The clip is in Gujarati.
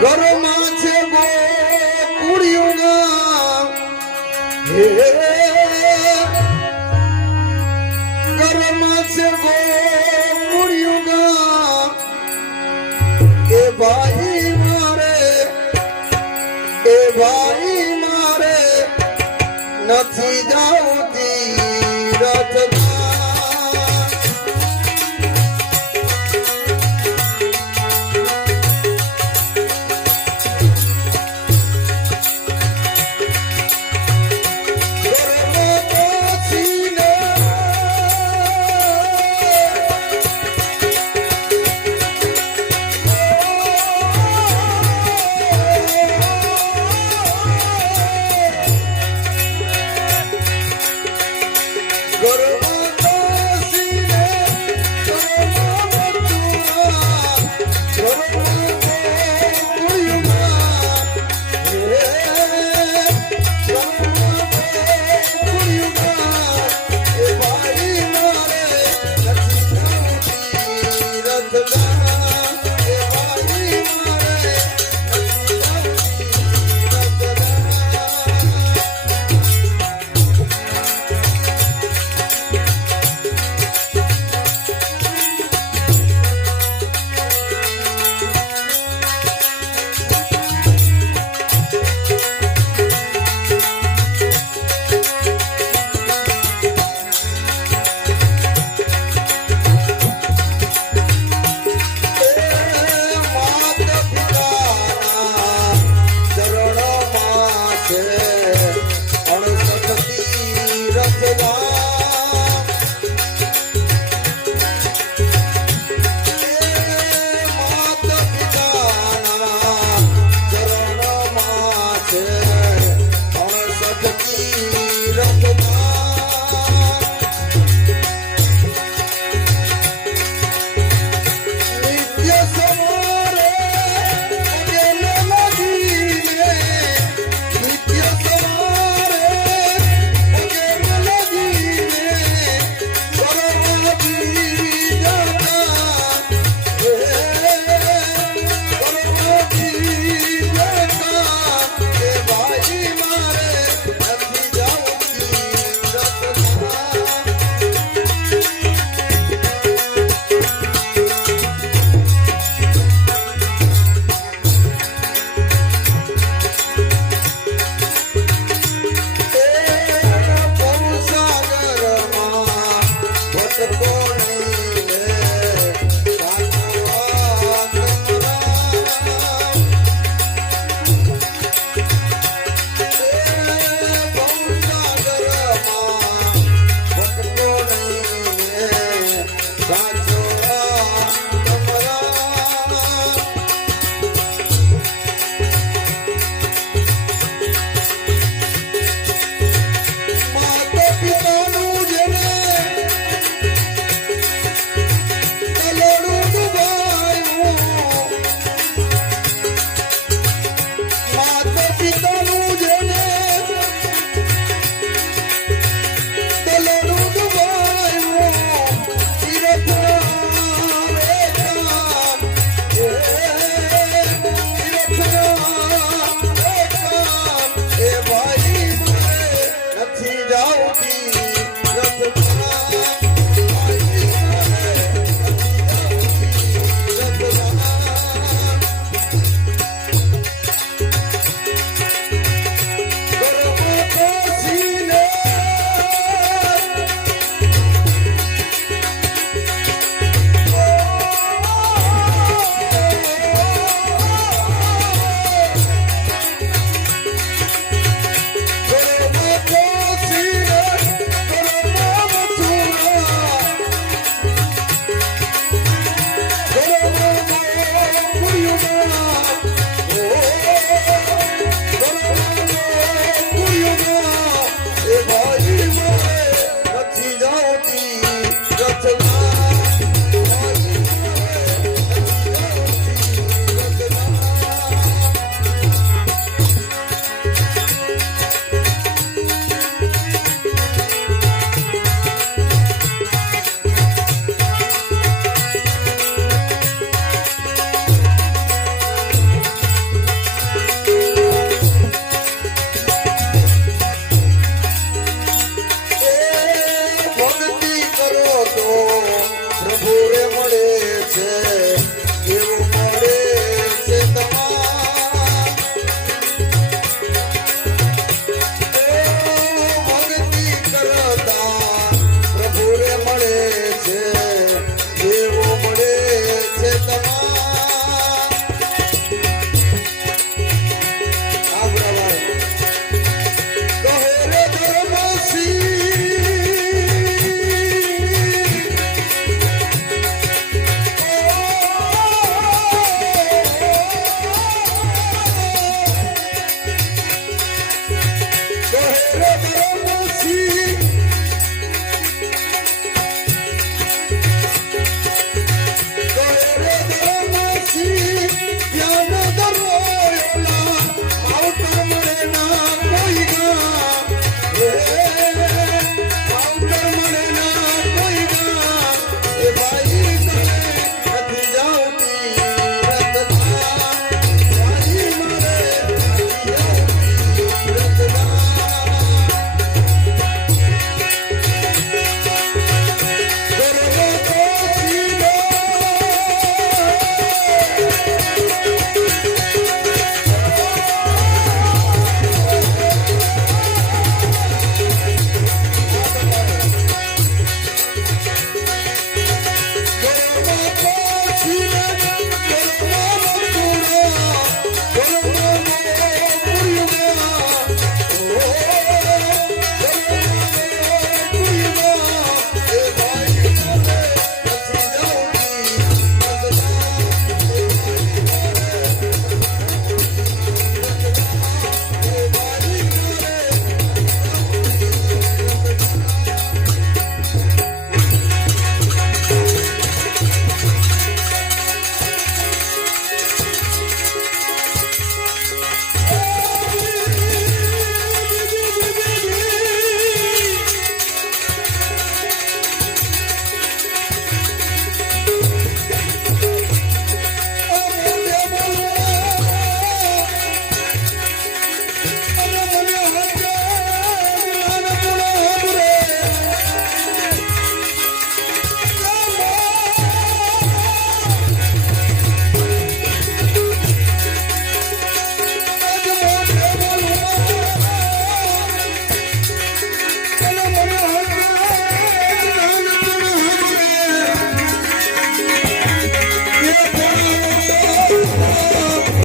ઘરમાં છે ગોકુળિયુંના હે, ઘરમાં છે ગોકુળિયુંના એ ભાઈ મારે, એ ભાઈ મારે નથી જાઉં તીરથમાં you.